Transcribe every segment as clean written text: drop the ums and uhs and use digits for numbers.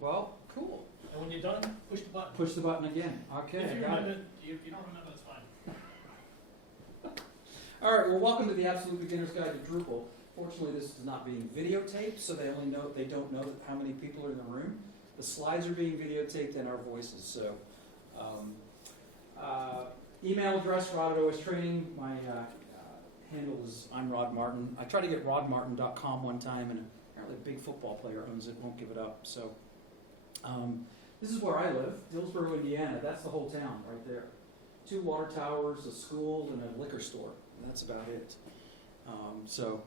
Well, cool. And when you're done, push the button. Push the button again. Okay, If I you got it. remember, if you don't remember, that's fine. All right, well, welcome to the Absolute Beginner's Guide to Drupal. Fortunately, this is not being videotaped, so they don't know how many people are in the room. The slides are being videotaped and our voices. So, email address, Rod at OSTraining. My handle is I'm RodMartin. I tried to get RodMartin.com one time, and apparently a big football player owns it, won't give it up. So, this is where I live, Dillsboro, Indiana. That's the whole town right there. 2 water towers, a school, and a liquor store. And that's about it. So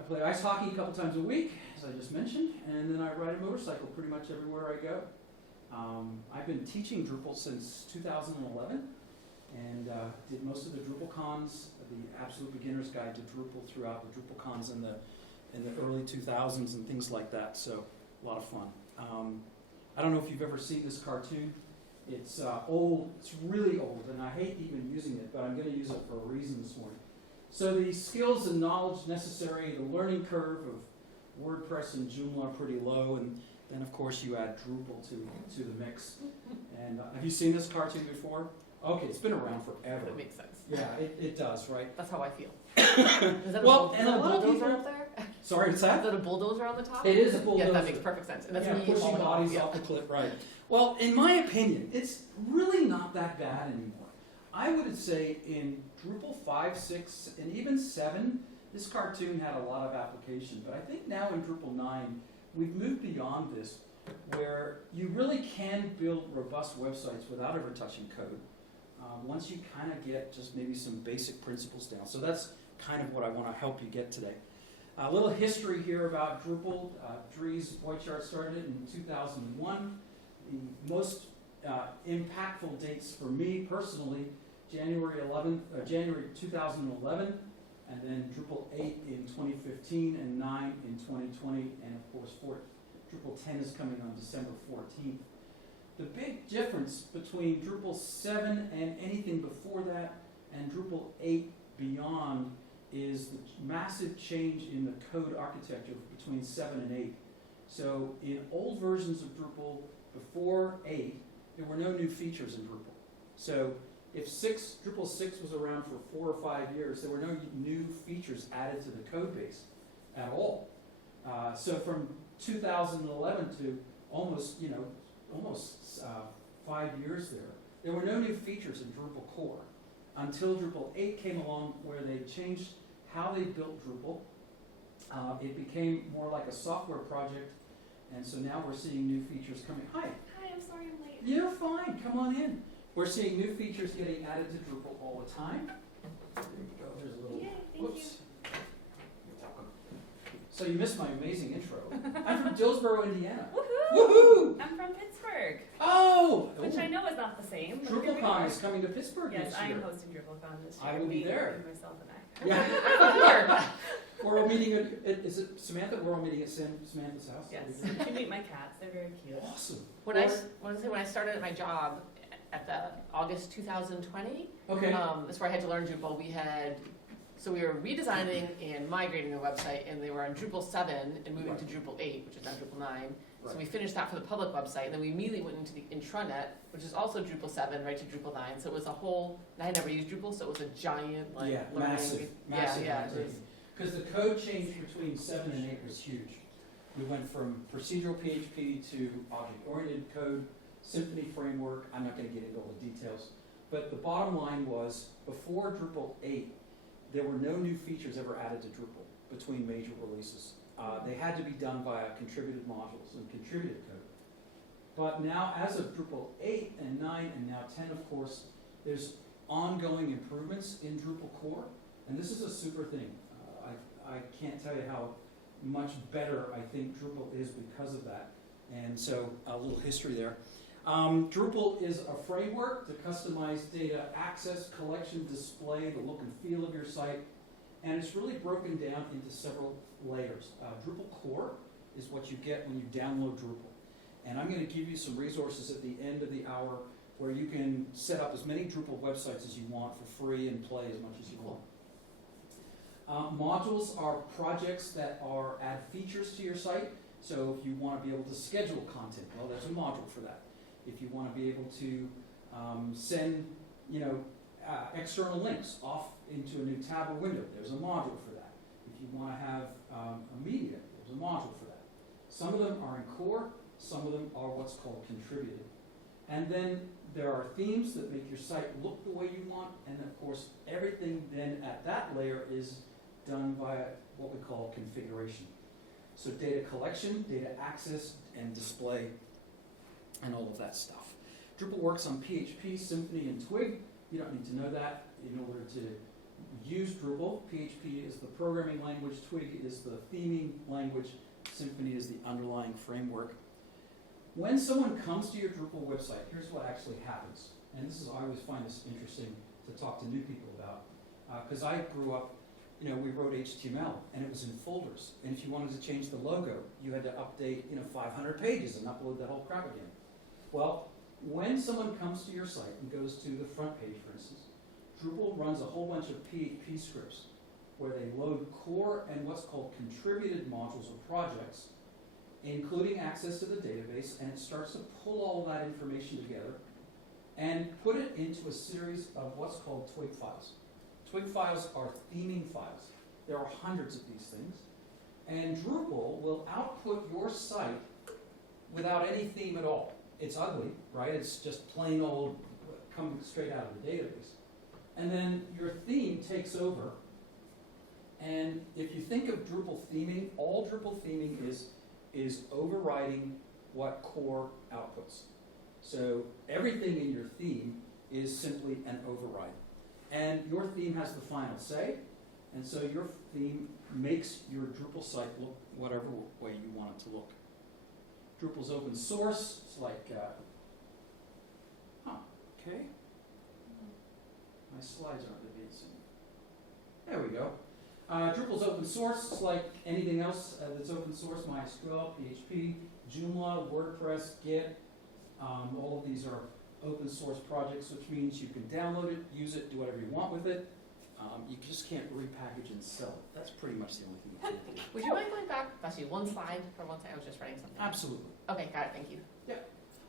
I play ice hockey a couple times a week, as I just mentioned, and then I ride a motorcycle pretty much everywhere I go. I've been teaching Drupal since 2011, and did most of the Drupal cons, the Absolute Beginner's Guide to Drupal throughout the Drupal cons in the early 2000s and things like that. So a lot of fun. I don't know if you've ever seen this cartoon. It's old, it's really old, and I hate even using it, but I'm going to use it for a reason this morning. So the skills and knowledge necessary, the learning curve of WordPress and Joomla are pretty low, and then of course you add Drupal to the mix. And have you seen this cartoon before? Okay, it's been around forever. That makes sense. Yeah, it does, right? That's how I feel. Is that Well, is and that a lot of bulldozer people- up there? Sorry, what's Is that? that a bulldozer on the top? It is a bulldozer. Yes, that makes perfect sense. And that's Yeah, me pushing falling off. bodies Yeah. off the cliff, right. Well, in my opinion, it's really not that bad anymore. I would say in Drupal 5, 6, and even 7, this cartoon had a lot of application. But I think now in Drupal 9, we've moved beyond this, where you really can build robust websites without ever touching code. Once you kind of get just maybe some basic principles down. So that's kind of what I want to help you get today. A little history here about Drupal. Dries Boychart started it in 2001. The most impactful dates for me personally, January 2011, and then Drupal 8 in 2015, and 9 in 2020, and of course Drupal 10 is coming on December 14th. The big difference between Drupal 7 and anything before that, and Drupal 8 beyond, is the massive change in the code architecture between 7 and 8. So in old versions of Drupal, before 8, there were no new features in Drupal. So if Drupal 6 was around for 4 or 5 years, there were no new features added to the code base at all. So from 2011 to almost 5 years there were no new features in Drupal core until Drupal 8 came along, where they changed how they built Drupal. It became more like a software project, and so now we're seeing new features coming. Hi, I'm sorry I'm late. you're fine, come on in. We're seeing new features getting added to Drupal all the time. There you go, there's a little, Yay, thank whoops. You're welcome. So you missed my amazing intro. I'm from Dillsboro, Indiana. Woohoo! Woohoo! I'm from Pittsburgh, Oh! which I know is not the same. but here we DrupalCon are. is coming to Pittsburgh Yes, this I year. am hosting DrupalCon this year. I will be Me, there. Myself and I. Yeah. We're all meeting is it Samantha? We're all meeting at Samantha's house? Yes, you can meet my cats. They're very cute. Awesome. When I started at my job at the August 2020, Okay. that's where I had to learn Drupal. We were redesigning and migrating the website, and they were on Drupal 7 and moving Right. to Drupal 8, which is now Drupal 9. Right. So we finished that for the public website, and then we immediately went into the intranet, which is also Drupal 7, right to Drupal 9. So it was a whole, and I had never used Drupal, so it was a giant, like, Yeah, learning. massive. Yeah, it was. Because the code change between 7 and 8 was huge. We went from procedural PHP to object-oriented code, Symfony framework. I'm not going to get into all the details. But the bottom line was, before Drupal 8, there were no new features ever added to Drupal between major releases. They had to be done via contributed modules and contributed code. But now, as of Drupal 8 and 9 and now 10, of course, there's ongoing improvements in Drupal core. And this is a super thing. I can't tell you how much better I think Drupal is because of that. And so a little history there. Drupal is a framework to customize data access, collection, display, the look and feel of your site. And it's really broken down into several layers. Drupal core is what you get when you download Drupal. And I'm going to give you some resources at the end of the hour where you can set up as many Drupal websites as you want for free and play as much as you want. Modules are projects that add features to your site. So if you want to be able to schedule content, well, there's a module for that. If you want to be able to send, external links off into a new tab or window, there's a module for that. If you want to have a media, there's a module for that. Some of them are in core, some of them are what's called contributed. And then there are themes that make your site look the way you want, and of course, everything then at that layer is done via what we call configuration. So data collection, data access, and display, and all of that stuff. Drupal works on PHP, Symfony, and Twig. You don't need to know that in order to use Drupal. PHP is the programming language, Twig is the theming language, Symfony is the underlying framework. When someone comes to your Drupal website, here's what actually happens. And this is, I always find this interesting to talk to new people about. Because I grew up, we wrote HTML, and it was in folders. And if you wanted to change the logo, you had to update, 500 pages and upload that whole crap again. Well, when someone comes to your site and goes to the front page, for instance, Drupal runs a whole bunch of PHP scripts where they load core and what's called contributed modules or projects, including access to the database, and it starts to pull all that information together and put it into a series of what's called Twig files. Twig files are theming files. There are hundreds of these things. And Drupal will output your site without any theme at all. It's ugly, right? It's just plain old coming straight out of the database. And then your theme takes over. And if you think of Drupal theming, all Drupal theming is overriding what core outputs. So everything in your theme is simply an override. And your theme has the final say, and so your theme makes your Drupal site look whatever way you want it to look. Drupal's open source. It's like, okay. My slides aren't advancing. There we go. Drupal's open source. It's like anything else that's open source, MySQL, PHP, Joomla, WordPress, Git. All of these are open source projects, which means you can download it, use it, do whatever you want with it. You just can't repackage and sell it. That's pretty much the only thing you can do. Would you mind going back, actually, one slide for one second? I was just writing something. Absolutely. Okay, got it, thank you.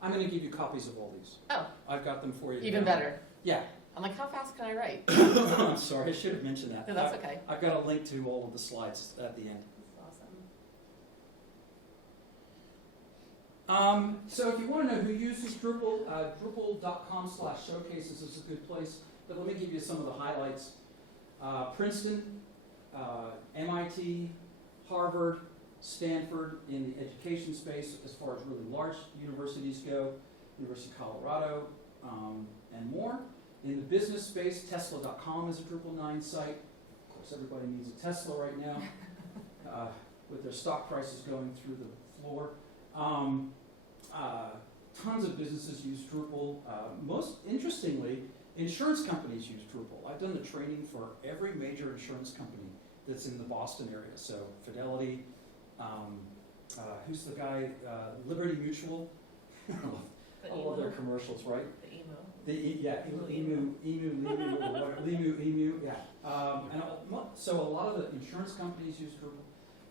I'm going to give you copies of all these. Oh. I've got them for you. Even better. Yeah. I'm like, how fast can I write? I'm sorry, I should have mentioned that. No, that's okay. I've got a link to all of the slides at the end. That's awesome. So if you want to know who uses Drupal, Drupal.com/showcases is a good place. But let me give you some of the highlights. Princeton, MIT, Harvard, Stanford in the education space as far as really large universities go, University of Colorado, and more. In the business space, Tesla.com is a Drupal 9 site. Of course, everybody needs a Tesla right now with their stock prices going through the floor. Tons of businesses use Drupal. Most interestingly, insurance companies use Drupal. I've done the training for every major insurance company that's in the Boston area. So Fidelity, who's the guy? Liberty Mutual. I love their commercials, right? The emo. Emu, yeah. So a lot of the insurance companies use Drupal.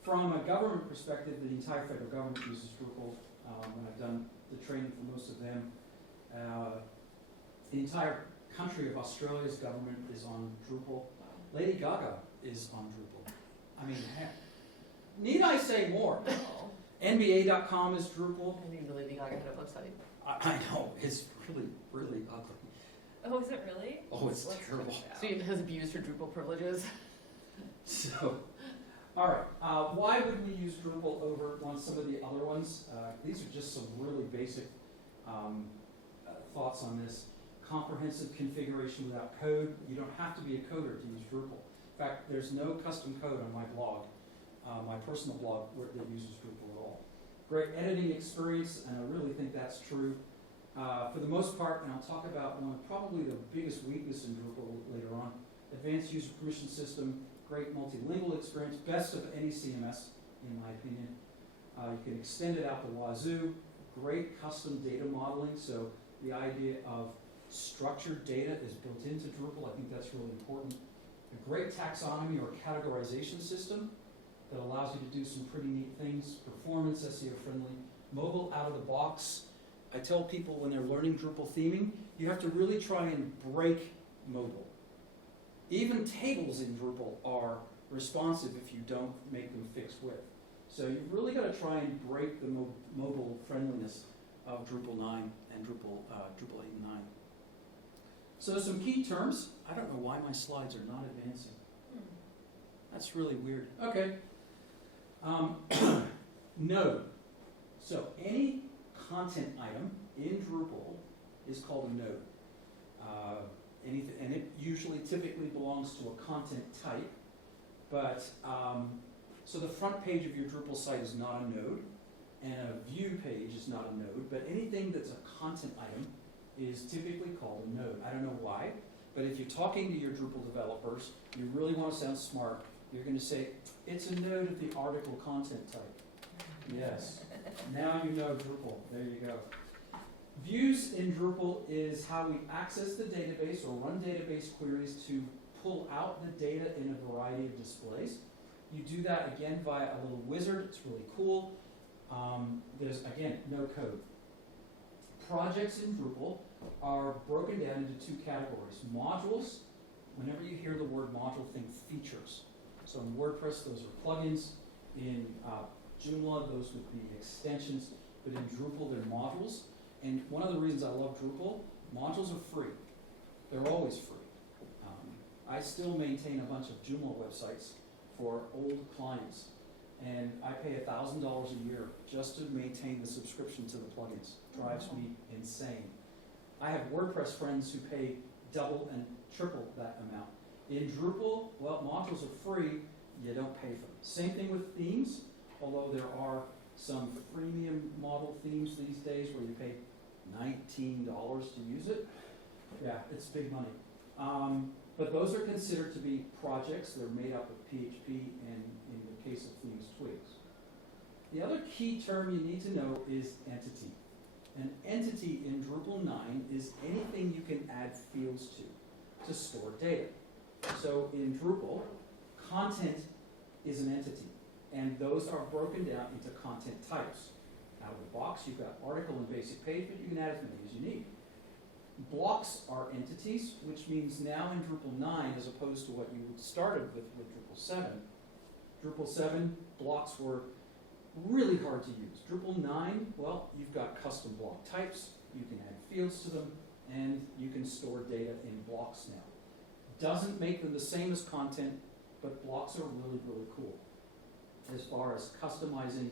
From a government perspective, the entire federal government uses Drupal. When I've done the training for most of them, the entire country of Australia's government is on Drupal. Lady Gaga is on Drupal. I mean, heck, need I say more? NBA.com is Drupal. I think the Lady Gaga had a website. I know, it's really, really ugly. Oh, is it really? Oh, it's terrible. So it has abused her Drupal privileges. So, all right, why would we use Drupal over some of the other ones? These are just some really basic thoughts on this. Comprehensive configuration without code. You don't have to be a coder to use Drupal. In fact, there's no custom code on my blog, my personal blog, that uses Drupal at all. Great editing experience, and I really think that's true. For the most part, and I'll talk about one of probably the biggest weakness in Drupal later on, advanced user permission system, great multilingual experience, best of any CMS, in my opinion. You can extend it out the wazoo, great custom data modeling, so the idea of structured data is built into Drupal. I think that's really important. A great taxonomy or categorization system. that allows you to do some pretty neat things, performance, SEO friendly, mobile out of the box. I tell people when they're learning Drupal theming, you have to really try and break mobile. Even tables in Drupal are responsive if you don't make them fixed width. So you've really got to try and break the mobile friendliness of Drupal 9 and Drupal 8 and 9. So some key terms. I don't know why my slides are not advancing. That's really weird. Okay. Node. So any content item in Drupal is called a node. And it usually typically belongs to a content type. But so the front page of your Drupal site is not a node, and a view page is not a node, but anything that's a content item is typically called a node. I don't know why, but if you're talking to your Drupal developers, you really want to sound smart, you're going to say, it's a node of the article content type. Yes. Now you know Drupal. There you go. Views in Drupal is how we access the database or run database queries to pull out the data in a variety of displays. You do that again via a little wizard. It's really cool. There's, again, no code. Projects in Drupal are broken down into two categories. Modules, whenever you hear the word module, think features. So in WordPress, those are plugins. In Joomla, those would be extensions. But in Drupal, they're modules. And one of the reasons I love Drupal, modules are free. They're always free. I still maintain a bunch of Joomla websites for old clients. And I pay $1,000 a year just to maintain the subscription to the plugins. Drives me insane. I have WordPress friends who pay double and triple that amount. In Drupal, well, modules are free, you don't pay for them. Same thing with themes, although there are some freemium model themes these days where you pay $19 to use it. Yeah, it's big money. But those are considered to be projects. They're made up of PHP and, in the case of themes, twigs. The other key term you need to know is entity. An entity in Drupal 9 is anything you can add fields to store data. So in Drupal, content is an entity, and those are broken down into content types. Out of the box, you've got article and basic page, but you can add as many as you need. Blocks are entities, which means now in Drupal 9, as opposed to what you started with Drupal 7, blocks were really hard to use. Drupal 9, well, you've got custom block types, you can add fields to them, and you can store data in blocks now. Doesn't make them the same as content, but blocks are really, really cool as far as customizing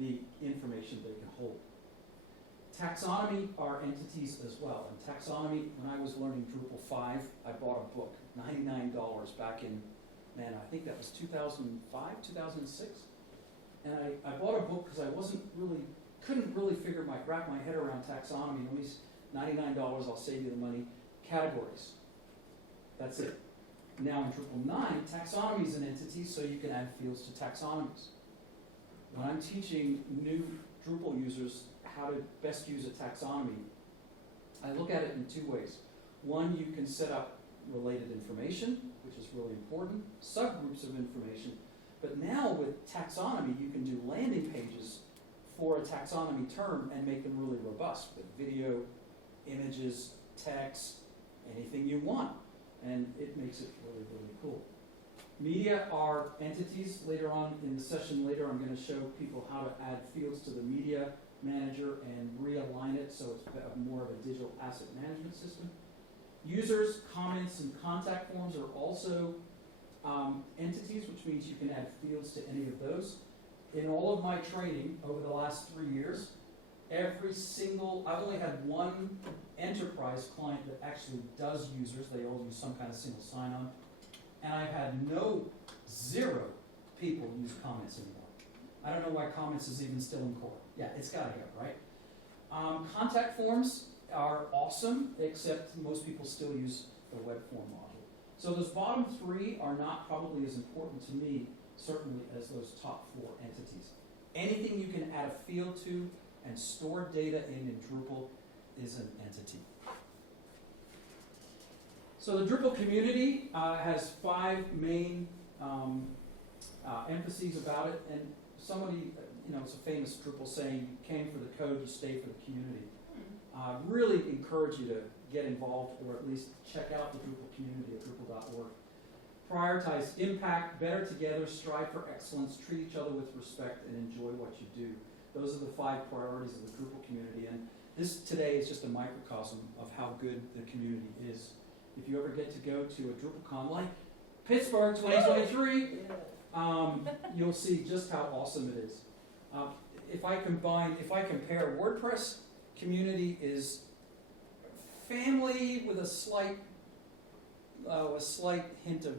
the information they can hold. Taxonomy are entities as well. And taxonomy, when I was learning Drupal 5, I bought a book, $99 back in, man, I think that was 2005, 2006. And I bought a book because I couldn't really wrap my head around taxonomy. At least $99, I'll save you the money. Categories. That's it. Now in Drupal 9, taxonomy is an entity, so you can add fields to taxonomies. When I'm teaching new Drupal users how to best use a taxonomy, I look at it in two ways. One, you can set up related information, which is really important, subgroups of information, but now with taxonomy, you can do landing pages for a taxonomy term and make them really robust with video, images, text, anything you want. And it makes it really, really cool. Media are entities. Later on in the session, I'm going to show people how to add fields to the media manager and realign it so it's more of a digital asset management system. Users, comments, and contact forms are also entities, which means you can add fields to any of those. In all of my training over the last 3 years, I've only had one enterprise client that actually does users. They all use some kind of single sign-on. And I've had zero people use comments anymore. I don't know why comments is even still in core. Yeah, it's got to go, right? Contact forms are awesome, except most people still use the web form module. So those bottom three are not probably as important to me, certainly, as those top four entities. Anything you can add a field to and store data in Drupal is an entity. So the Drupal community has five main emphases about it, and somebody, it's a famous Drupal saying, you came for the code, you stay for the community. Really encourage you to get involved, or at least check out the Drupal community at drupal.org. Prioritize impact, better together, strive for excellence, treat each other with respect, and enjoy what you do. Those are the 5 priorities of the Drupal community, and this today is just a microcosm of how good the community is. If you ever get to go to a DrupalCon like Pittsburgh 2023, you'll see just how awesome it is. If I compare, WordPress community is family with a slight hint of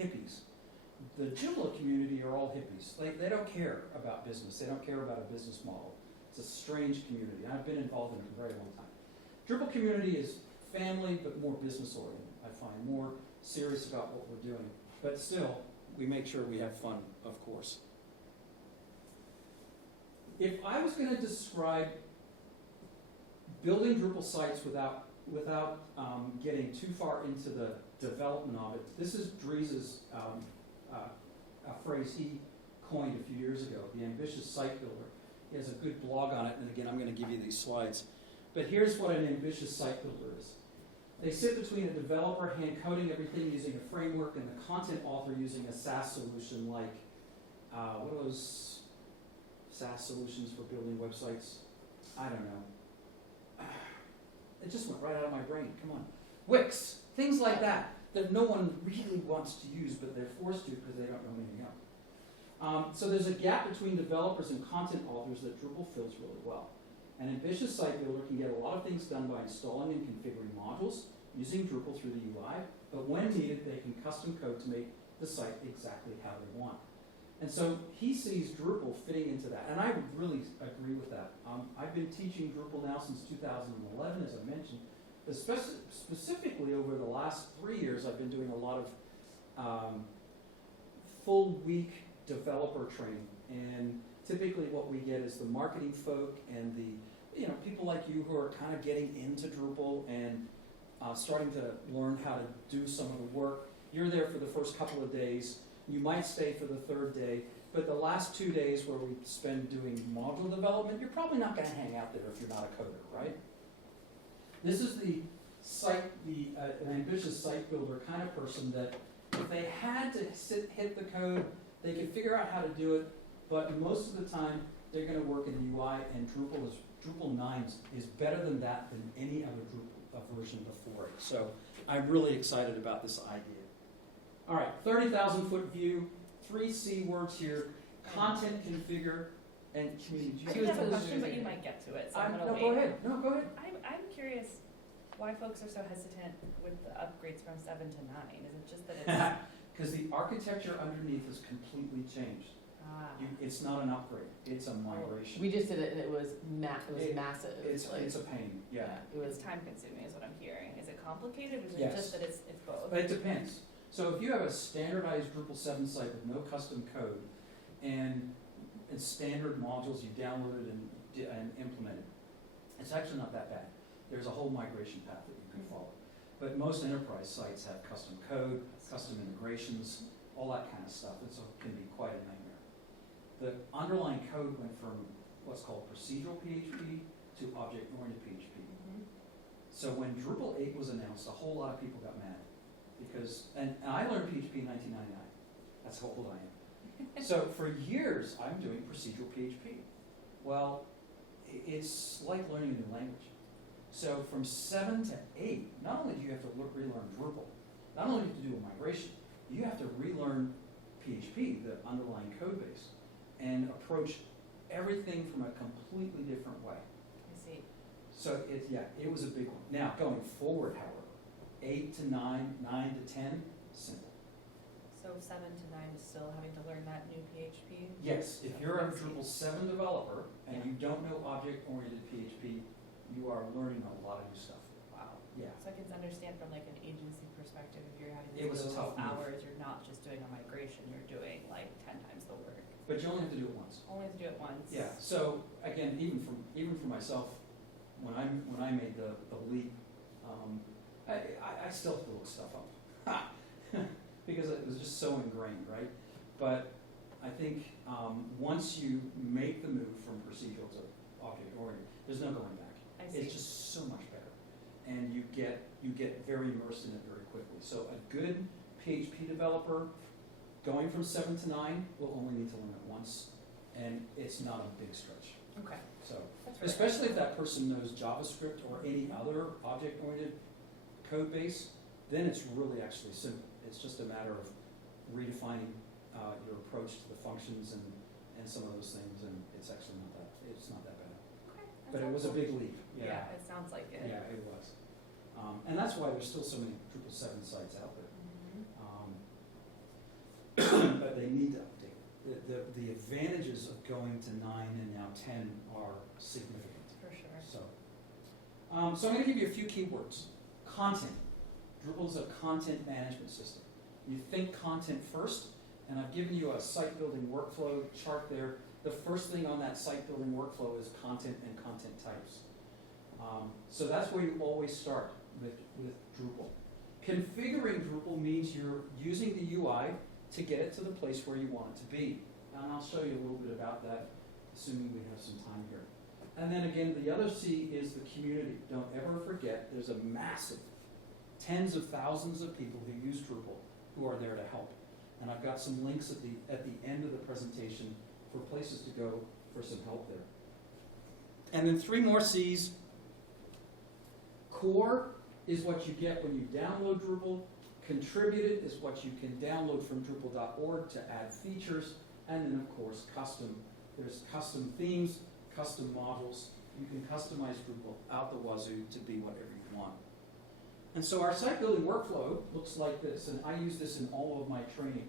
hippies. The Joomla community are all hippies. They don't care about business. They don't care about a business model. It's a strange community. I've been involved in it for a very long time. Drupal community is family, but more business oriented. I find more serious about what we're doing. But still, we make sure we have fun, of course. If I was going to describe building Drupal sites without getting too far into the development of it, this is Dries's a phrase he coined a few years ago, the ambitious site builder. He has a good blog on it, and again, I'm going to give you these slides. But here's what an ambitious site builder is. They sit between a developer hand-coding everything using a framework and the content author using a SaaS solution like, what are those SaaS solutions for building websites? I don't know. It just went right out of my brain. Come on. Wix, things like that no one really wants to use, but they're forced to because they don't know anything else. So there's a gap between developers and content authors that Drupal fills really well. An ambitious site builder can get a lot of things done by installing and configuring modules, using Drupal through the UI, but when needed, they can custom code to make the site exactly how they want. And so he sees Drupal fitting into that, and I really agree with that. I've been teaching Drupal now since 2011, as I mentioned. Specifically over the last 3 years, I've been doing a lot of full week developer training, and typically what we get is the marketing folk and the people like you who are kind of getting into Drupal and starting to learn how to do some of the work. You're there for the first couple of days. You might stay for the 3rd day, but the last 2 days where we spend doing module development, you're probably not going to hang out there if you're not a coder, right? This is the site, an ambitious site builder kind of person that if they had to hit the code, they could figure out how to do it, but most of the time they're going to work in the UI, and Drupal 9 is better than that than any other Drupal version before it. So I'm really excited about this idea. All right, 30,000 foot view, 3 C words here: content, configure, and community. I do have a question, but you might get to it, so I'm going to wait. Go ahead. No, go ahead. I'm curious why folks are so hesitant with the upgrades from 7 to 9. Is it just that it's... Because the architecture underneath has completely changed. It's not an upgrade; it's a migration. We just did it, and it was massive. It's a pain. Yeah. It's time consuming, is what I'm hearing. Is it complicated, or is Yes. it just that it's both? But it depends. So if you have a standardized Drupal 7 site with no custom code and standard modules you downloaded and implemented, it's actually not that bad. There's a whole migration path that you can follow. But most enterprise sites have custom code, custom integrations, all that kind of stuff. It can be quite a nightmare. The underlying code went from what's called procedural PHP to object-oriented PHP. Mm-hmm. So when Drupal 8 was announced, a whole lot of people got mad. Because, and I learned PHP in 1999. That's how old I am. So for years, I'm doing procedural PHP. Well, it's like learning a new language. So from 7 to 8, not only do you have to relearn Drupal, not only do you have to do a migration, you have to relearn PHP, the underlying code base, and approach everything from a completely different way. I see. So it was a big one. Now, going forward, however, 8 to 9, 9 to 10, simple. So 7 to 9 is still having to learn that new PHP? Yes, if you're a Drupal 7 developer and you don't know object-oriented PHP, you are learning a lot of new stuff. Wow. Yeah. So I can understand from like an agency perspective, if you're having It was to a do tough move. hours, you're not just doing a migration, you're doing like 10 times the work. But you only have to do it once. Only to do it once. Yeah. So again, even for myself, when I made the leap, I still have to look stuff up because it was just so ingrained, right? But I think once you make the move from procedural to object-oriented, there's no going back. I see. It's just so much better, and you get very immersed in it very quickly. So a good PHP developer going from 7 to 9 will only need to learn it once, and it's not a big stretch. Okay. So, That's really especially if that person knows JavaScript or any other object-oriented code base, then it's really actually simple. It's just a matter of redefining your approach to the functions and some of those things, and it's actually not that bad. Okay. That But it sounds was a cool. big leap. Yeah, it sounds like it. Yeah, it was. And that's why there's still so many Drupal 7 sites out there. Mhm. But they need to update. The advantages of going to 9 and now 10 are significant. For sure. So I'm going to give you a few keywords. Content. Drupal is a content management system. You think content first, and I've given you a site building workflow chart there. The first thing on that site building workflow is content and content types. So that's where you always start with Drupal. Configuring Drupal means you're using the UI to get it to the place where you want it to be. And I'll show you a little bit about that, assuming we have some time here. And then again, the other C is the community. Don't ever forget, there's a massive, tens of thousands of people who use Drupal who are there to help. And I've got some links at the end of the presentation for places to go for some help there. And then 3 more C's. Core is what you get when you download Drupal. Contributed is what you can download from Drupal.org to add features. And then, of course, custom. There's custom themes, custom models. You can customize Drupal out the wazoo to be whatever you want. And so our site building workflow looks like this, and I use this in all of my training.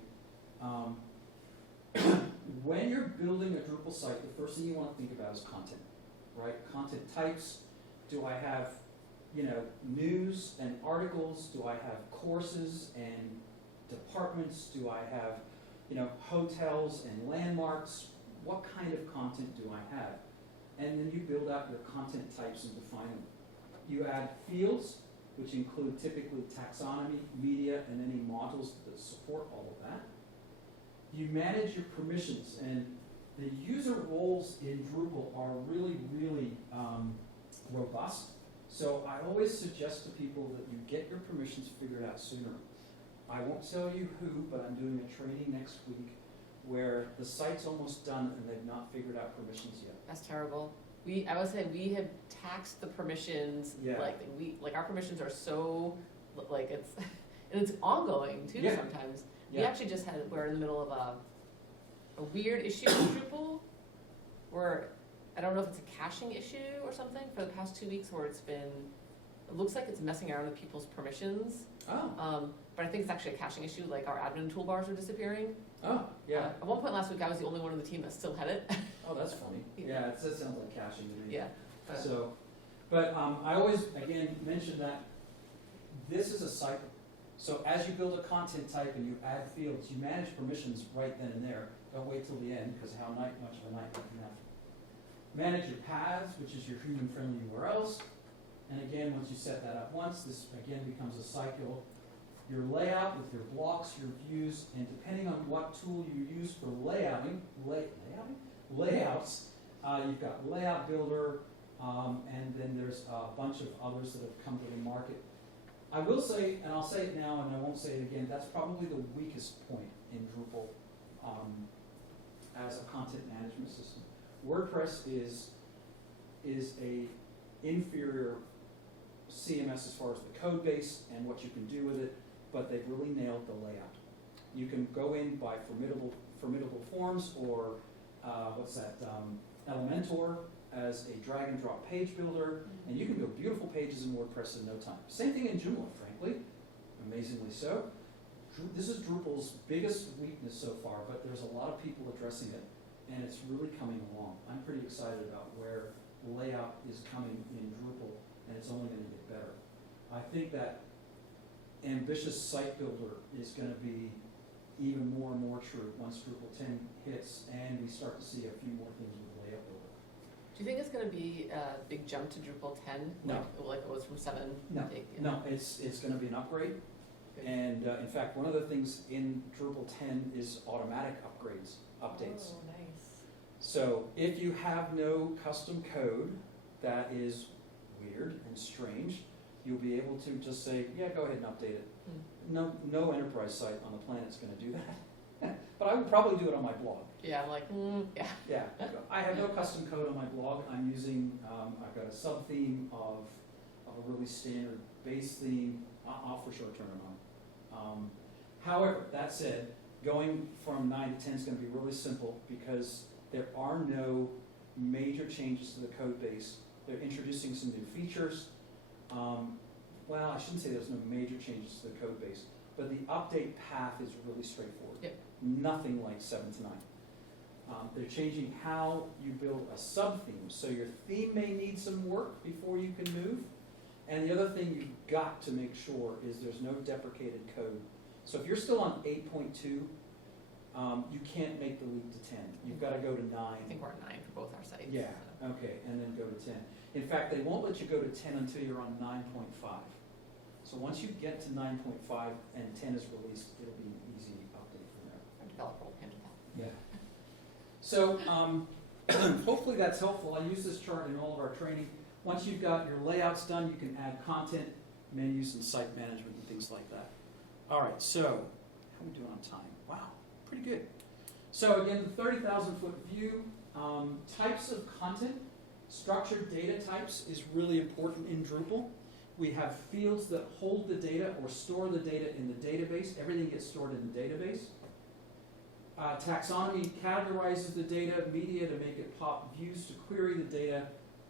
When you're building a Drupal site, the first thing you want to think about is content, right? Content types. Do I have, news and articles? Do I have courses and departments? Do I have, hotels and landmarks? What kind of content do I have? And then you build out your content types and define them. You add fields, which include typically taxonomy, media, and any modules that support all of that. You manage your permissions, and the user roles in Drupal are really, really robust. So I always suggest to people that you get your permissions figured out sooner. I won't tell you who, but I'm doing a training next week where the site's almost done and they've not figured out permissions yet. That's terrible. I would say we have taxed the permissions, Yeah. like our permissions are so, like it's, and it's ongoing too Yeah. sometimes. We Yeah. actually we're in the middle of a weird issue with Drupal where, I don't know if it's a caching issue or something for the past 2 weeks where it looks like it's messing around with people's permissions. Oh, But I think it's actually a caching issue, like our admin toolbars are disappearing. yeah. At one point last week, I was the only one on the team that still had it. Oh, that's funny. Yeah, that sounds like caching to me. Yeah. So, but I always, again, mention that this is a cycle. So as you build a content type and you add fields, you manage permissions right then and there. Don't wait till the end, because how much of a nightmare can that be. Manage your paths, which is your human-friendly URLs. And again, once you set that up once, this again becomes a cycle. Your layout with your blocks, your views, and depending on what tool you use for layouts, you've got Layout Builder, and then there's a bunch of others that have come to the market. I will say, and I'll say it now and I won't say it again, that's probably the weakest point in Drupal as a content management system. WordPress is a inferior CMS as far as the code base and what you can do with it, but they've really nailed the layout. You can go in by formidable forms or Elementor as a drag and drop page builder, and you can build beautiful pages in WordPress in no time. Same thing in Joomla, frankly, amazingly so. This is Drupal's biggest weakness so far, but there's a lot of people addressing it, and it's really coming along. I'm pretty excited about where layout is coming in Drupal, and it's only going to get better. I think that ambitious site builder is going to be even more and more true once Drupal 10 hits, and we start to see a few more things with layout builder. Do you think it's going to be a big jump to Drupal 10? No. Like it was from 7? No, it's going to be an upgrade. And in fact, one of the things in Drupal 10 is automatic upgrades. updates. Oh, nice. So if you have no custom code that is weird and strange, you'll be able to just say, yeah, go ahead and update it. No enterprise site on the planet's going to do that. But I would probably do it on my blog. Yeah, I'm like, yeah. Yeah, I have no custom code on my blog. I'm using, I've got a sub-theme of a really standard base theme. I'll for sure turn it on. However, that said, going from 9 to 10 is going to be really simple because there are no major changes to the code base. They're introducing some new features. Well, I shouldn't say there's no major changes to the code base, but the update path is really straightforward. Yep. Nothing like 7 to 9. They're changing how you build a sub-theme, so your theme may need some work before you can move. And the other thing you've got to make sure is there's no deprecated code. So if you're still on 8.2, you can't make the leap to 10. You've got to go to 9. I think we're at 9 for both our sites. Yeah, okay, and then go to 10. In fact, they won't let you go to 10 until you're on 9.5. So once you get to 9.5 and 10 is released, it'll be an easy update from there. Our developer will handle that. Yeah. So hopefully that's helpful. I use this chart in all of our training. Once you've got your layouts done, you can add content, menus, and site management and things like that. All right, so how are we doing on time? Wow, pretty good. So again, the 30,000-foot view, types of content, structured data types is really important in Drupal. We have fields that hold the data or store the data in the database. Everything gets stored in the database. Taxonomy categorizes the data, media to make it pop, views to query the data,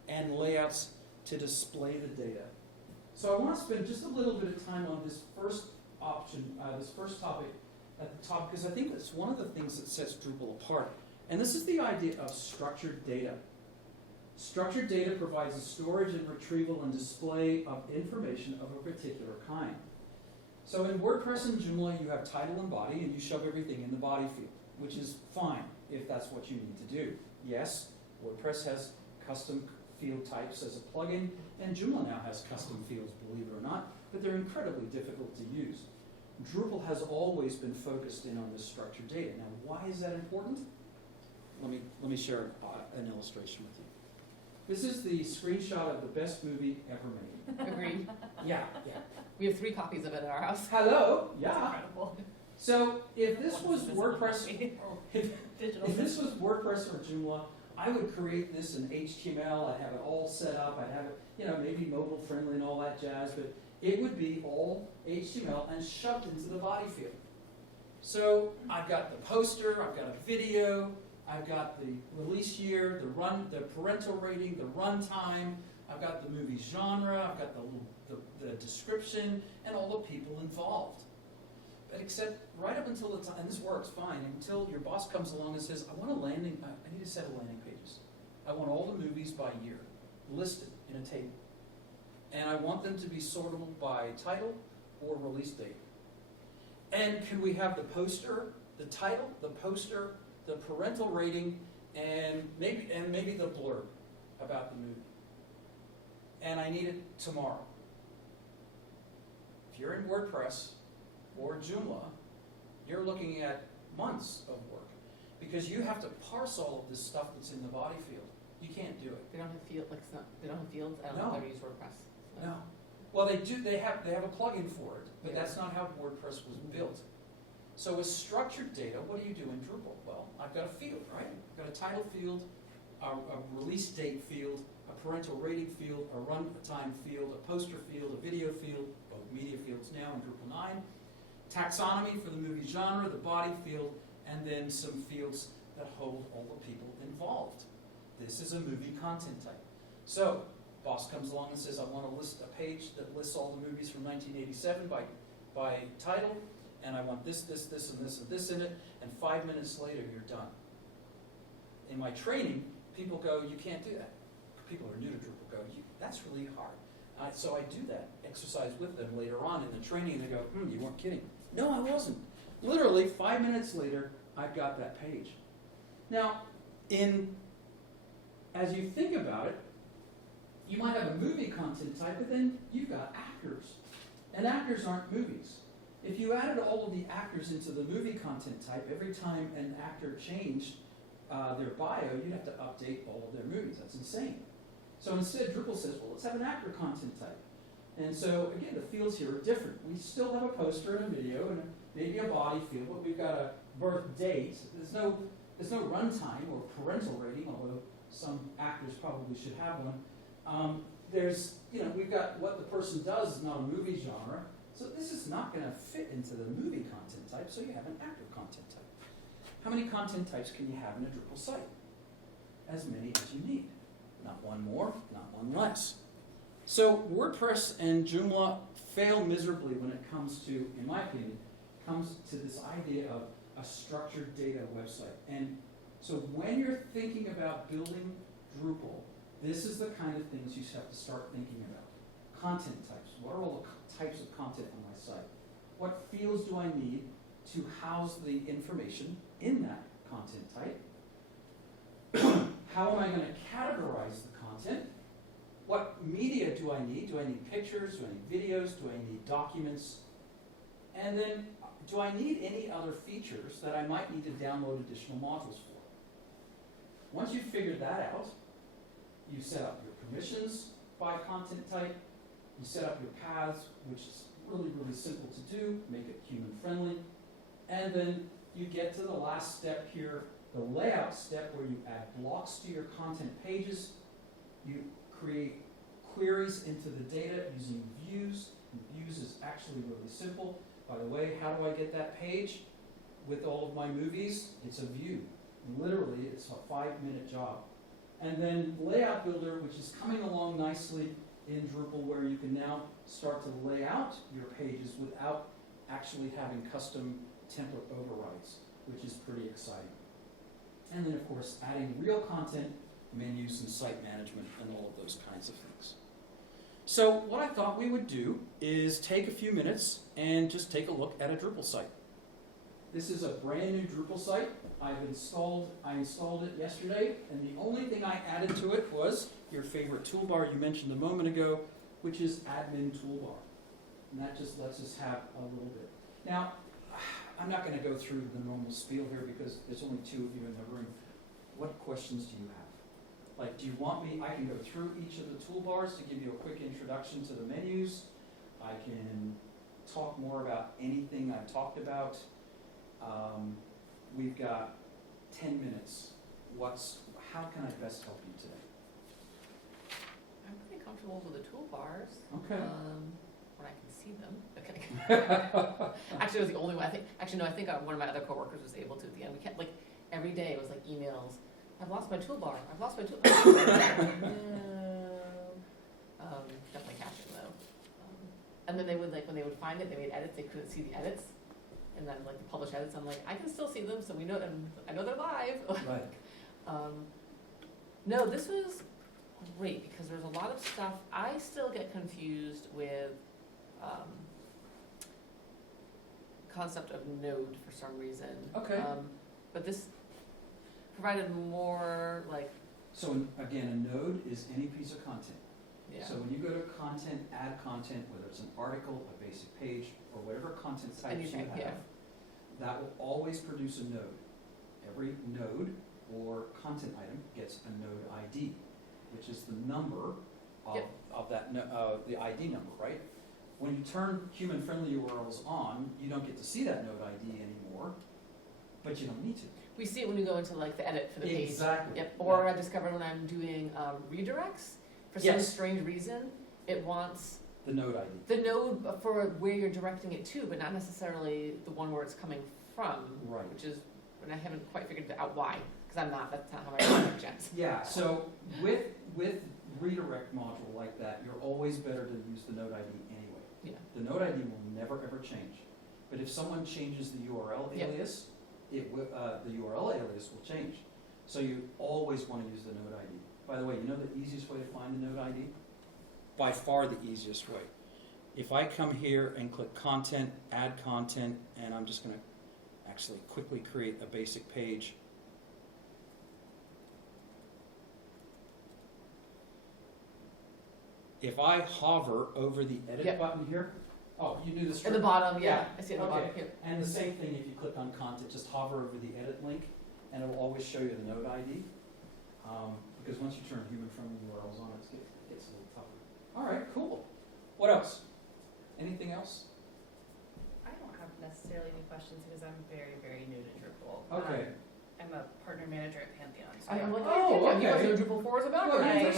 and layouts to display the data. So I want to spend just a little bit of time on this first option, this first topic at the top, because I think that's one of the things that sets Drupal apart. And this is the idea of structured data. Structured data provides the storage and retrieval and display of information of a particular kind. So in WordPress and Joomla, you have title and body, and you shove everything in the body field, which is fine if that's what you need to do. Yes, WordPress has custom field types as a plugin, and Joomla now has custom fields, believe it or not, but they're incredibly difficult to use. Drupal has always been focused in on this structured data. Now, why is that important? Let me share an illustration with you. This is the screenshot of the best movie ever made. Agreed. Yeah. We have 3 copies of it at our house. Hello. That's Yeah. incredible. So if this was WordPress, Digital. if this was WordPress or Joomla, I would create this in HTML. I'd have it all set up. I'd have it, maybe mobile friendly and all that jazz. But it would be all HTML and shoved into the body field. So I've got the poster. I've got a video. I've got the release year, the parental rating, the runtime. I've got the movie genre. I've got the description and all the people involved. But except right up until the time, and this works fine, until your boss comes along and says, I need a set of landing pages. I want all the movies by year, listed in a table. And I want them to be sortable by title or release date. And can we have the poster, the title, the poster, the parental rating, and maybe the blurb about the movie. And I need it tomorrow. If you're in WordPress or Joomla, you're looking at months of work because you have to parse all of this stuff that's in the body field. You can't do it. They don't have fields. They don't have fields. I don't know if they use WordPress. So. No. Well, they do. They have a plugin for it, but Yeah. that's not how WordPress was built. So with structured data, what do you do in Drupal? Well, I've got a field, right? I've got a title field, a release date field, a parental rating field, a runtime field, a poster field, a video field, both media fields now in Drupal 9, taxonomy for the movie genre, the body field, and then some fields that hold all the people involved. This is a movie content type. So, boss comes along and says, I want to list a page that lists all the movies from 1987 by title, and I want this, and this, and this in it, and 5 minutes later, you're done. In my training, people go, you can't do that. People who are new to Drupal go, that's really hard. So I do that exercise with them later on in the training, and they go, you weren't kidding. No, I wasn't. Literally, 5 minutes later, I've got that page. Now, as you think about it, you might have a movie content type, but then you've got actors. And actors aren't movies. If you added all of the actors into the movie content type, every time an actor changed their bio, you'd have to update all of their movies. That's insane. So instead, Drupal says, well, let's have an actor content type. And so, again, the fields here are different. We still have a poster and a video and maybe a body field, but we've got a birth date. There's no runtime or parental rating, although some actors probably should have one. We've got what the person does is not a movie genre. So this is not going to fit into the movie content type, so you have an actor content type. How many content types can you have in a Drupal site? As many as you need. Not one more, not one less. So WordPress and Joomla fail miserably when it comes to, in my opinion, comes to this idea of a structured data website. And so when you're thinking about building Drupal, this is the kind of things you have to start thinking about. Content types. What are all the types of content on my site? What fields do I need to house the information in that content type? How am I going to categorize the content? What media do I need? Do I need pictures? Do I need videos? Do I need documents? And then, do I need any other features that I might need to download additional modules for? Once you've figured that out, you set up your permissions by content type, you set up your paths, which is really, really simple to do, make it human friendly, and then you get to the last step here, the layout step, where you add blocks to your content pages, you create queries into the data using views. And views is actually really simple. By the way, how do I get that page with all of my movies? It's a view. Literally, it's a 5-minute job. And then Layout Builder, which is coming along nicely in Drupal, where you can now start to lay out your pages without actually having custom template overrides, which is pretty exciting. And then, of course, adding real content, menus, and site management, and all of those kinds of things. So what I thought we would do is take a few minutes and just take a look at a Drupal site. This is a brand new Drupal site. I installed it yesterday, and the only thing I added to it was your favorite toolbar you mentioned a moment ago, which is Admin Toolbar. And that just lets us have a little bit. Now, I'm not going to go through the normal spiel here because there's only 2 of you in the room. What questions do you have? Like, do you want me, I can go through each of the toolbars to give you a quick introduction to the menus. I can talk more about anything I've talked about. We've got 10 minutes. How can I best help you today? I'm pretty comfortable with the toolbars. Okay. When I can see them. Okay. Actually, it was the only one. I think one of my other coworkers was able to at the end. We kept, every day it was emails. I've lost my toolbar. I've lost my toolbar. No. Definitely caching though. And then they would when they would find it, they made edits. They couldn't see the edits, and then the published edits. I'm I can still see them, so we know them. I know they're live. Right. No, this was great because there's a lot of stuff. I still get confused with concept of node for some reason. Okay. But this provided more So again, a node is any piece of content. yeah. So when you go to content, add content, whether it's an article, a basic page, or whatever content types Anything, you have, yeah. that will always produce a node. Every node or content item gets a node ID, which is the number of, Yep. of that, the ID number, right? When you turn human-friendly URLs on, you don't get to see that node ID anymore, but you don't need to. We see it when we go into the edit for the page. Exactly. Yep. Or I discovered when I'm doing redirects, for some Yes. strange reason, it wants The node ID. the node for where you're directing it to, but not necessarily the one where it's coming from, Right. which is, and I haven't quite figured out why, because that's not how my redirect gens. Yeah, so with redirect module like that, you're always better to use the node ID anyway. Yeah. The node ID will never ever change. But if someone changes the URL Yep. alias, it will, the URL alias will change. So you always want to use the node ID. By the way, you know the easiest way to find the node ID? By far the easiest way. If I come here and click content, add content, and I'm just going to actually quickly create a basic page. If I hover over the edit Yep. button here, Oh, you knew this. At the bottom, yeah, I see it at the bottom, Okay. yeah. And the same thing, if you click on content, just hover over the edit link, and it will always show you the node ID. Because once you turn human-friendly URLs on, it gets a little tougher. All right, cool. What else? Anything else? I don't have necessarily any questions because I'm very, very new to Drupal. Okay. I'm a partner manager at Pantheon. So I'm like, Oh, oh, you guys okay. know Drupal 4 is about, Well, right? you're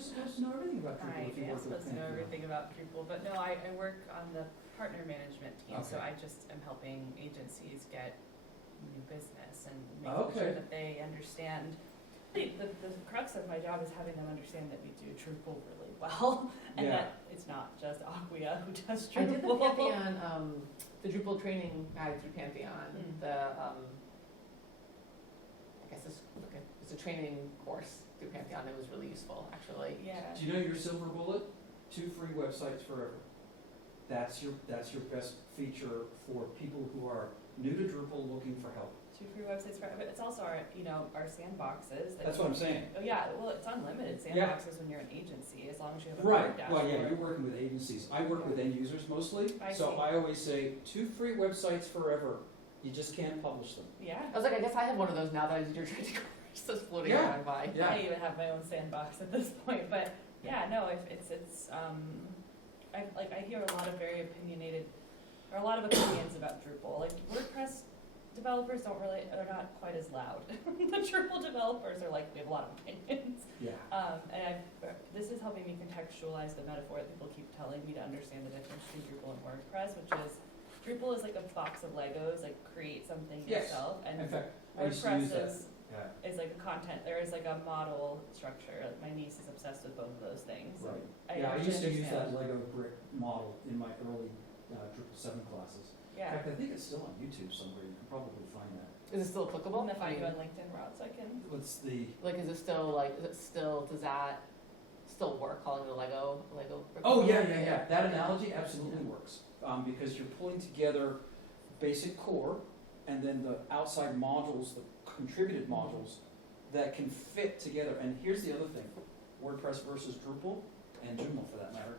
supposed to know everything about Drupal I if you am work with supposed to know Pantheon. everything about Drupal, but no, I work on the partner management team, so Okay. I just am helping agencies get new business and making Okay. sure that they understand. The crux of my job is having them understand that we do Drupal really well, and Yeah. that it's not just Acquia who does I did the Drupal. Pantheon, the Drupal training guide through Pantheon, Mm. I guess it's a training course through Pantheon, it was really useful, actually. Yeah. Do you know your silver bullet? 2 free websites forever. That's your best feature for people who are new to Drupal looking for help. 2 free websites for, but it's also our, our sandboxes. That's what I'm saying. Oh yeah, well, it's unlimited Yeah. sandboxes when you're an agency, as long as you have a Right, card dashboard. well, yeah, you're working with agencies. I work with end users mostly, I so see. I always say 2 free websites forever. You just can't publish them. Yeah. I was like, I guess I have one of those now that I did your training course that's floating Yeah. around by. Yeah. I even have my own sandbox at this point, but yeah, no, if it's I hear a lot of very opinionated, or a lot of opinions about Drupal. Like WordPress developers are not quite as loud. The Drupal developers are like, we have a lot of opinions. Yeah. And this is helping me contextualize the metaphor that people keep telling me to understand the difference between Drupal and WordPress, which is Drupal is like a box of Legos, like create something Yes. yourself, and In fact, I used to use WordPress that. is Yeah. is like a content. There is like a model structure. Like my niece is obsessed with both of those things. Right. and Yeah, I used to use understand. that Lego brick model in my early Drupal 7 classes. In Yeah. fact, I think it's still on YouTube somewhere. You can probably find that. Is it still I'm applicable? gonna find I you mean, on LinkedIn, Rod, so I can. What's the? like, does that still work, calling it a Lego brick Oh, model? yeah. That analogy absolutely works. Because you're pulling together basic core and then the outside modules, the contributed modules that can fit together. And here's the other thing, WordPress versus Drupal, and Joomla for that matter,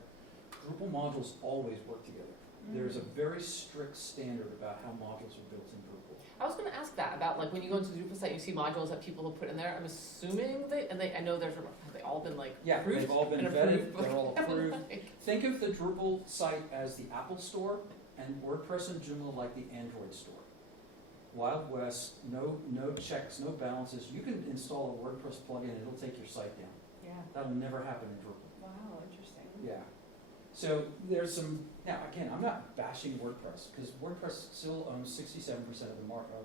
Drupal modules always work together. There's a very strict standard about how modules are built in Drupal. I was gonna ask that about, like, when you go into the Drupal site, you see modules that people have put in there, I'm assuming I know have they all been like Yeah, approved? they've all been and vetted, approved? they're all approved. Like, Think of the Drupal site as the Apple Store and WordPress and Joomla like the Android Store. Wild West, no checks, no balances. You can install a WordPress plugin, it'll take your site down. Yeah. That'll never happen in Drupal. Wow, interesting. Yeah. So there's some, now again, I'm not bashing WordPress, because WordPress still owns 67% of the market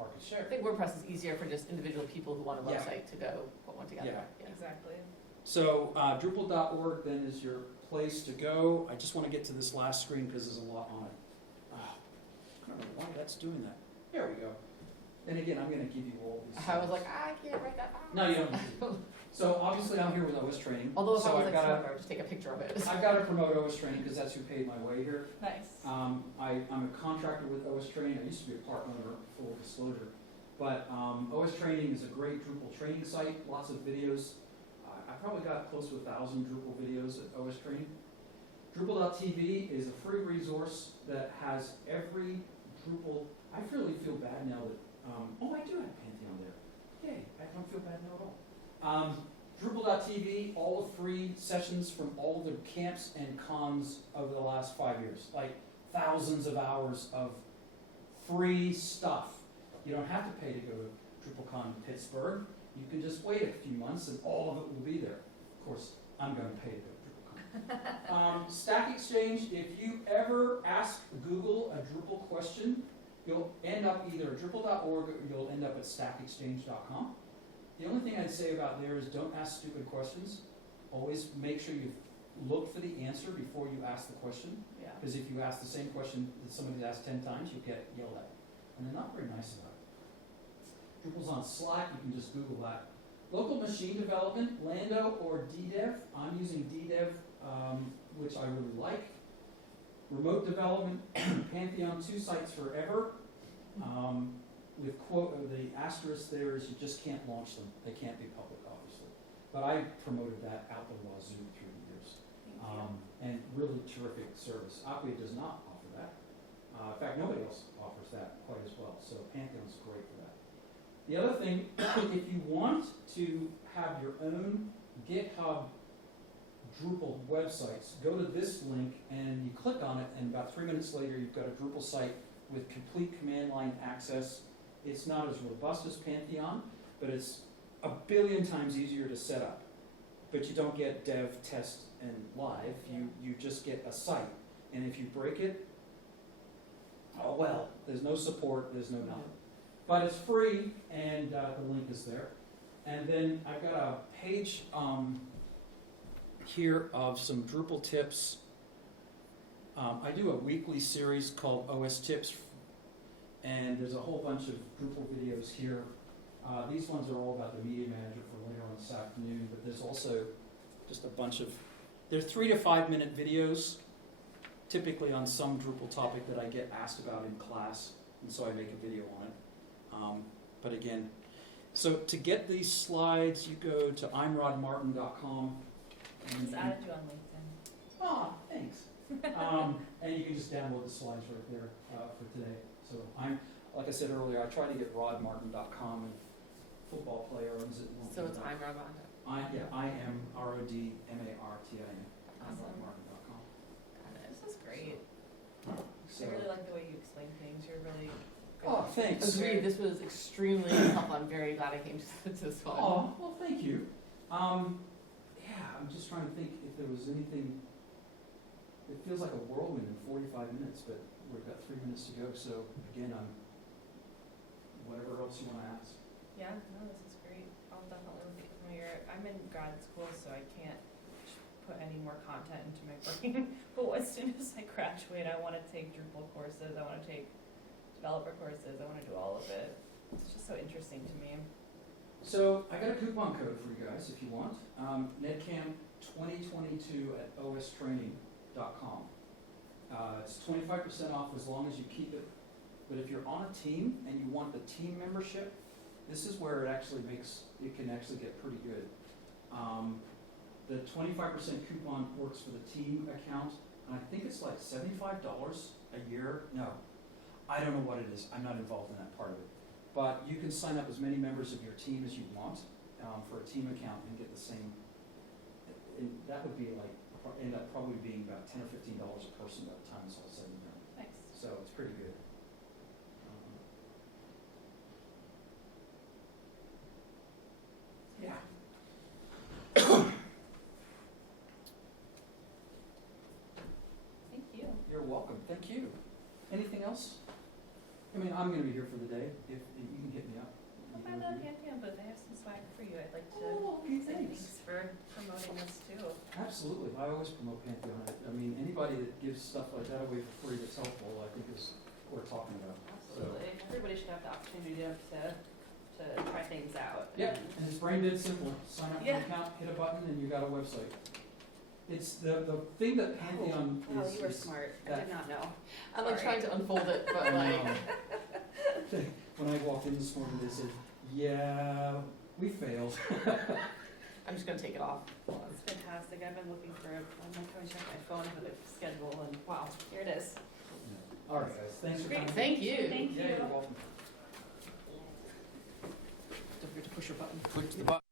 I share. think WordPress is easier for just individual people who want a Yeah. website to go put one together. Yeah. Exactly. So Drupal.org then is your place to go. I just want to get to this last screen because there's a lot on it. Oh, I don't know why that's doing that. There we go. And again, I'm going to give you all these. I was slides. like, I can't write that. No, you don't need to. So obviously I'm here with OSTraining. Although if so I was I've like got smart, I would just take a picture of it. I've got to promote OSTraining because that's who paid my way here. Nice. I'm a contractor with OSTraining. I used to be a part owner, full disclosure. But OSTraining is a great Drupal training site, lots of videos. I probably got close to 1,000 Drupal videos at OSTraining. Drupal.tv is a free resource that has every Drupal. I really feel bad now that, I do have Pantheon there. Yay, I don't feel bad now at all. Drupal.tv, all the free sessions from all the camps and cons over the last 5 years. Like thousands of hours of free stuff. You don't have to pay to go to DrupalCon Pittsburgh. You can just wait a few months and all of it will be there. Of course, I'm going to pay to go to DrupalCon. Stack Exchange, if you ever ask Google a Drupal question, you'll end up either at Drupal.org or you'll end up at stackexchange.com. The only thing I'd say about there is don't ask stupid questions. Always make sure you've looked for the answer before you ask the question. Yeah. Because if you ask the same question that somebody's asked 10 times, you'll get yelled at. And they're not very nice about it. Drupal's on Slack, you can just Google that. Local machine development, Lando or DDev. I'm using DDev, which I really like. Remote development, Pantheon, 2 sites forever. With the asterisk there is you just can't launch them. They can't be public, obviously. But I promoted that out the wazoo through the years. Thank you. And really absolutely terrific service. Acquia does not offer that. In fact, nobody else offers that quite as well, so Pantheon's great for that. The other thing, if you want to have your own GitHub Drupal websites, go to this link and you click on it, and about 3 minutes later you've got a Drupal site with complete command line access. It's not as robust as Pantheon, but it's a billion times easier to set up. But you don't get dev, test, and live. You just get a site. And if you break it, oh well, there's no support, there's no nothing. But it's free, and the link is there. And then I've got a page here of some Drupal tips. I do a weekly series called OS Tips, and there's a whole bunch of Drupal videos here. These ones are all about the Media Manager for later on this afternoon, but there's also just a bunch of, they're 3 to 5 minute videos, typically on some Drupal topic that I get asked about in class, and so I make a video on it. But again, so to get these slides, you go to imrodmartin.com. Just added you on LinkedIn. Oh, thanks. And you can just download the slides right there for today. So like I said earlier, I try to get RodMartin.com, and football player owns it. So it's imrodmartin. I am RodMartin. Awesome. RodMartin.com. Got it. This is great. So, I really like the way you explain things. You're really good. oh, thanks. Agreed. This was extremely helpful. I'm very glad I came to this one. Oh, well, thank you. Yeah, I'm just trying to think if there was anything. It feels like a whirlwind in 45 minutes, but we've got 3 minutes to go. So again, whatever else you want to ask. Yeah, no, this is great. I'll definitely look at some of your, I'm in grad school, so I can't put any more content into my brain. But as soon as I graduate, I want to take Drupal courses, I want to take developer courses, I want to do all of it. It's just so interesting to me. So I got a coupon code for you guys if you want. NetCamp 2022 at OSTraining.com. It's 25% off as long as you keep it. But if you're on a team and you want the team membership, this is where it can actually get pretty good. The 25% coupon works for the team account, and I think it's like $75 a year. No, I don't know what it is. I'm not involved in that part of it. But you can sign up as many members of your team as you want for a team account and get the same. And that would be like end up probably being about $10 or $15 a person by the time it's all said and done. Nice. So it's pretty good. Yeah. Thank you. You're welcome. Thank you. Anything else? I mean, I'm going to be here for the day. If you can hit me up. I'll find out Pantheon, but I have some swag for you. I'd like to Oh, okay, say thanks. thanks for promoting this too. Absolutely. I always promote Pantheon. I mean, anybody that gives stuff like that away for free that's helpful, I think is what we're talking about. Absolutely. Everybody should have the opportunity to try things out. Yep, and it's brain dead simple. Sign up for Yeah. an account, hit a button, and you got a website. It's the thing that Pantheon Oh, is. you were is smart. I that- did not know. I'm like Sorry. trying to unfold it, but like, When I walked in this morning, they said, yeah, we failed. I'm just gonna take it off. It's fantastic. I've been looking for it. I'm like, trying to check my phone for the schedule, and wow, here it is. All right, guys, thanks for Great. coming. Thank you. Thank Yeah, you. you're welcome. Don't forget to push your button. Push the button.